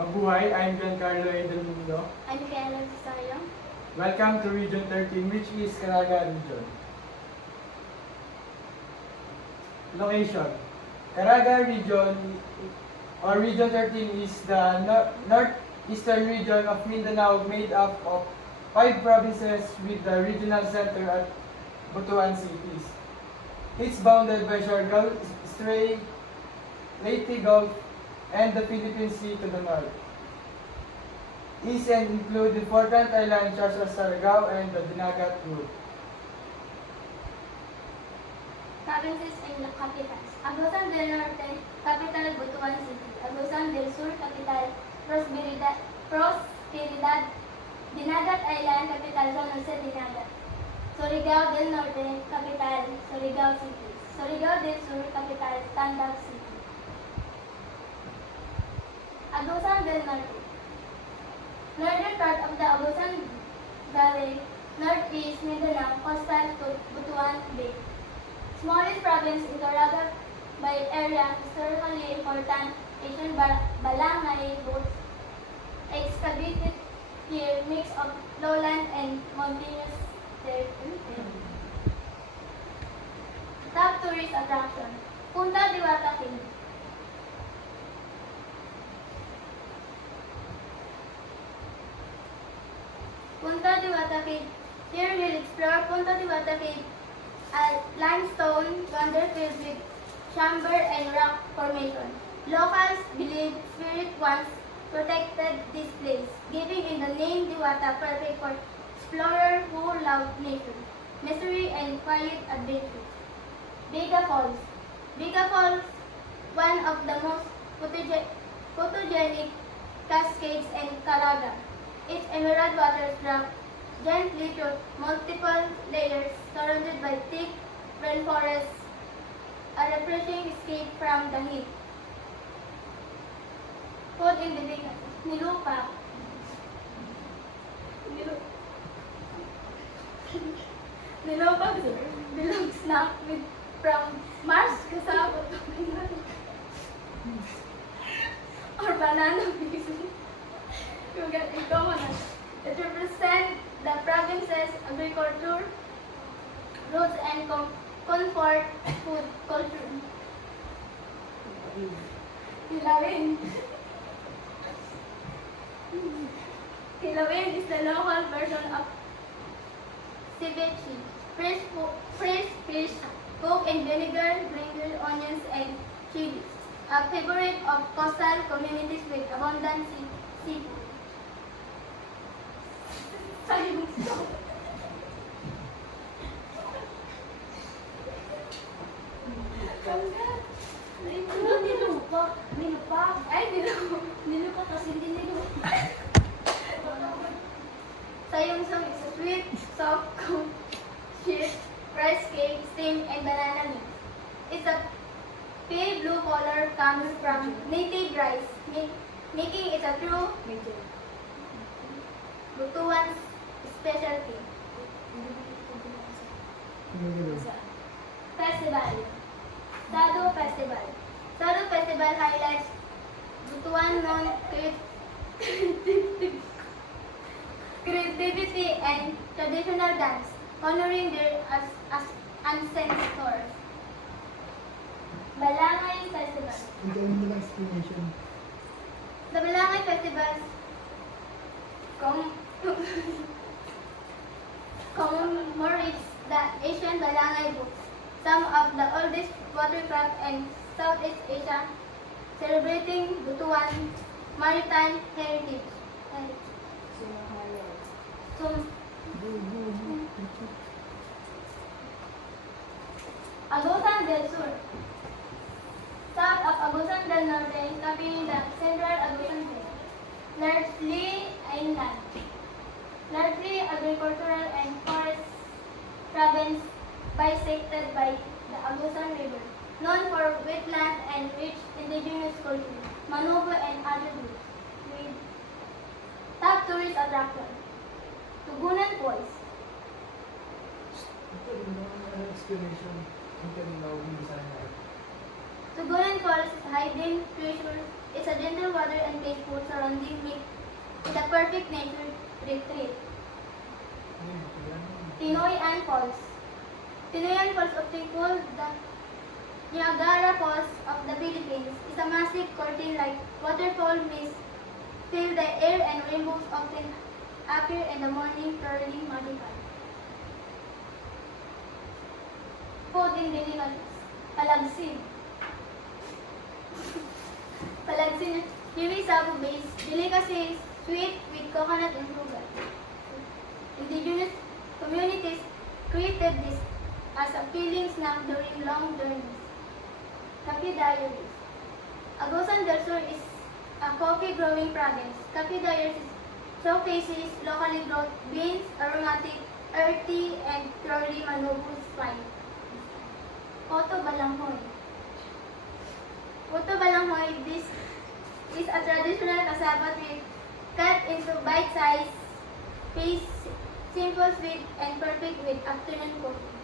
Mabuhay, I'm Giancarlo A. Del Mundo. I'm Kiara Cesario. Welcome to Region 13, which is Caraga Region. Location. Caraga Region, or Region 13, is the northeastern region of Mindanao, made up of 5 provinces with the regional center at Butuan cities. It's bounded by Siargao Strait, Leyte Gulf, and the Philippine Sea to the north. East and include important islands such as Siargao and the Dinagat Group. Provinces and capitals. Agusan del Norte, capital Butuan City. Agusan del Sur, capital Prosperidad. Dinagat Island, capital San Jose Dinagat. Surigao del Norte, capital Surigao City. Surigao del Sur, capital Tandag City. Agusan del Norte. Northern part of the Agusan Valley, northeast Mindanao, coastal to Butuan Bay. Smallest province in Caraga by area, historically important Asian Balangay boats excavated here, mix of lowland and mountainous territory. Top tourist attraction, Punta Diwata Cave. Punta Diwata Cave. Here we'll explore Punta Diwata Cave, a limestone wonder filled with chamber and rock formation. Locals believe spirit once protected this place, giving it the name Diwata, perfect for explorers who love nature, mystery, and quiet adventure. Biga Falls. Biga Falls, one of the most photogenic cascades in Caraga. Its emerald waters drop gently through multiple layers surrounded by thick rainforests, a refreshing escape from the heat. Food in the Biga. Nilupa. Nilupa belongs snack with from Mars cassava or banana peas. It represents the province's agriculture, roots, and comfort food culture. Hilawin. Hilawin is the local version of ceviche, fresh fish cooked in vinegar, brinjal, onions, and chilies. A favorite of coastal communities with abundant seafood. Nilupa kasi hindi nilupa. Sayungsong is a sweet, soft, cooked sheet, rice cake, steamed, and banana mix. It's a pale blue color comes from native rice, making it a true Butuan specialty. Festival. Sado Festival. Sado Festival highlights Butuan creativity and traditional dance, honoring their ancestors. Balangay Festival. The Balangay Festival commemorates the Asian Balangay books, some of the oldest watercraft in Southeast Asia, celebrating Butuan maritime heritage. Agusan del Sur. South of Agusan del Norte, covering the central Agusan Bay. Largely inland. Largely agricultural and forest province bisected by the Agusan River, known for wetland and rich indigenous culture, Manobo and other groups. With top tourist attraction, Tugunan Falls. Tugunan Falls hiding treasures It's a gentle water and peaceful surrounding make it a perfect nature retreat. Tinoyan Falls. Tinoyan Falls, often called the Niagara Falls of the Philippines, is a massive curtain-like waterfall mist fill the air and rainbows often appear in the morning, thoroughly magical. Food in delicacies. Palagsin. Palagsin, kiwi sago base, delicacy sweet with coconut and sugar. Indigenous communities created this as a filling snack during long journeys. Coffee Diaries. Agusan del Sur is a coffee growing province. Coffee Diaries showcases locally grown beans, aromatic, earthy, and purely Manobu spice. Puto Balanghoy. Puto Balanghoy, this is a traditional cassava treat cut into bite-sized piece, simple, sweet, and perfect with afternoon coffee.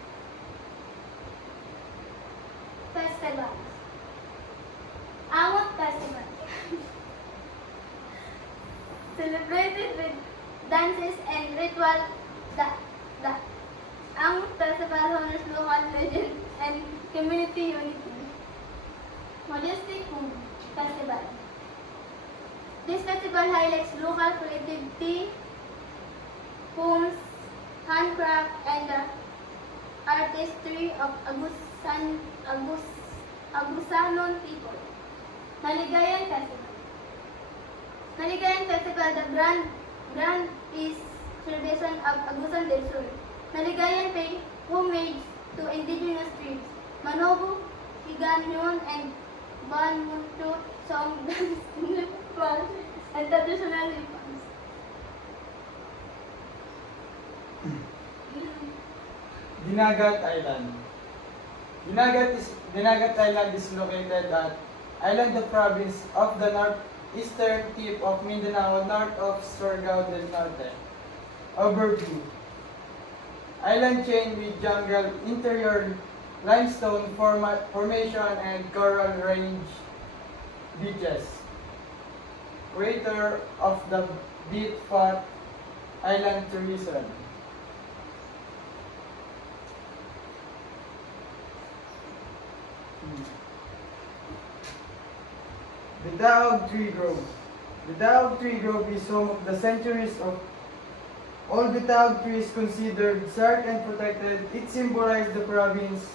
Festival. Amot Festival. Celebrated with dances and ritual, the Amot Festival honors local legend and community unity. Majestic Food Festival. This festival highlights local creativity, homes, handcraft, and the artistry of Agusanon people. Naligayan Festival. Naligayan Festival, the grand peace celebration of Agusan del Sur. Naligayan pay homage to indigenous tribes. Manobu, Higanyon, and Banmutu song dance, and traditional weapons. Dinagat Island. Dinagat Island is located at Island of Province of the northeastern tip of Mindanao, north of Surigao del Norte. Overview. Island chain with jungle, interior limestone formation and coral range beaches. Crater of the Beat Fat Island tourism. The Daog Tree Grove. The Daog Tree Grove is home of the centuries of all the Daog trees considered sacred and protected. It symbolized the province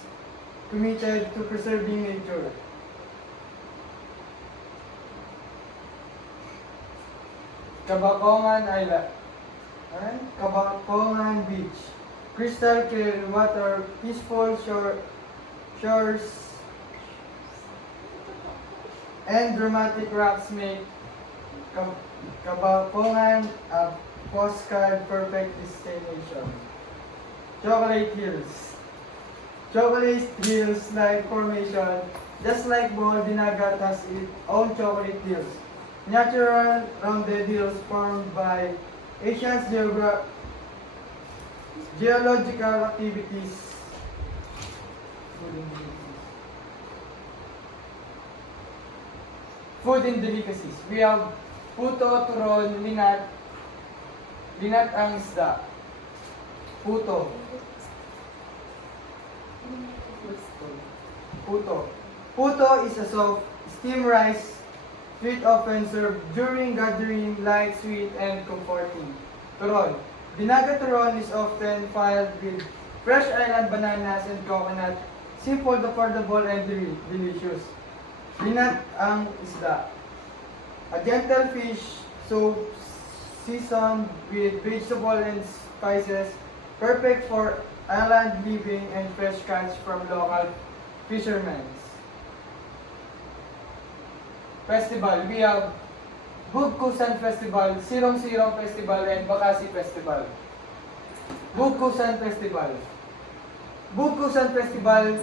committed to preserving nature. Kabakongan Island. Kabakongan Beach. Crystal clear water, peaceful shores, and dramatic rocks make Kabakongan a postcard perfect destination. Chocolate Hills. Chocolate Hills like formation, just like Bohol, Dinagat has its own chocolate hills. Natural rounded hills formed by Asia's geological activities. Food and delicacies. We have puto, turon, linat ang isda. Puto. Puto. Puto is a soft, steamed rice, sweet often served during gathering, light, sweet, and comforting. Turon. Dinagat turon is often filed with fresh island bananas and coconut, simple, affordable, and delicious. Linat ang isda. A gentle fish soup seasoned with vegetable and spices, perfect for island living and fresh catch from local fishermen. Festival. We have Bugkusan Festival, Sirong-Sirong Festival, and Bakasi Festival. Bugkusan Festival. Bugkusan Festival.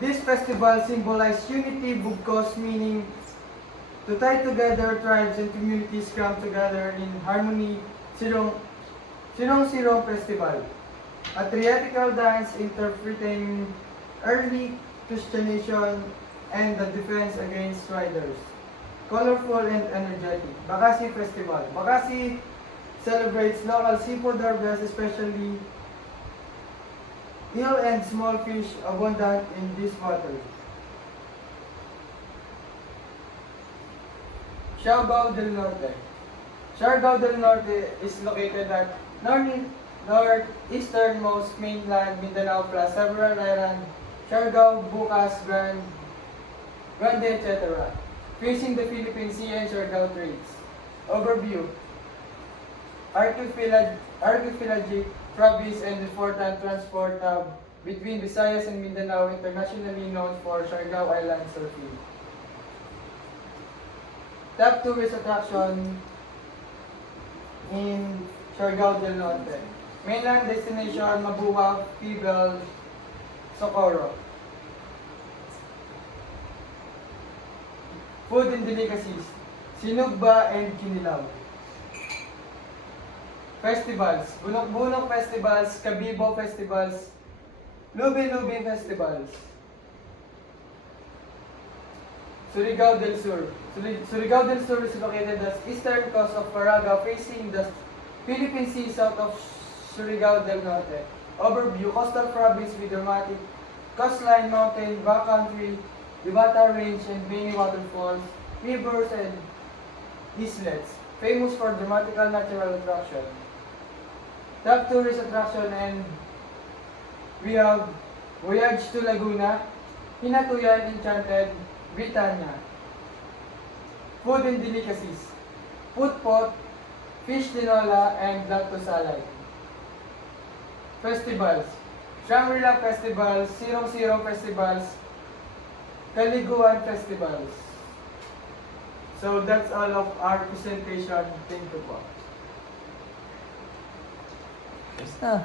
This festival symbolizes unity, Bugkos, meaning to tie together tribes and communities come together in harmony. Sirong-Sirong Festival. A theatrical dance interpreting early Christianization and the defense against riders. colorful and energetic. Bakasi Festival. Bakasi celebrates local seafood harvest, especially eel and small fish abundant in this water. Siargao del Norte. Siargao del Norte is located at northeasternmost mainland Mindanao plus several islands, Siargao, Bukas, Grande, etc. Facing the Philippine Sea and Siargao Trades. Overview. Archipelagic province and important transport hub between Visayas and Mindanao, internationally known for Siargao Island surfing. Top tourist attraction in Siargao del Norte. Mainland destination Mabuhay, Pibel, Socorro. Food and delicacies. Sinugba and Kinilaw. Festivals. Bunok-Bunok Festivals, Kabibo Festivals, Lubi-Lubi Festivals. Surigao del Sur. Surigao del Sur is located at eastern coast of Caraga, facing the Philippine Sea south of Surigao del Norte. Overview, coastal province with dramatic coastline, mountain, backcountry, Diwata Range and many waterfalls, rivers and islets. Famous for dramatical natural attraction. Top tourist attraction and we have Voyage to Laguna, Hinatuyan Enchanted, Britannia. Food and delicacies. Putpot, fish tinola, and lacto salad. Festivals. Shangri-La Festivals, Sirong-Sirong Festivals, Kaliguan Festivals. So that's all of our presentation. Thank you po. Yes na.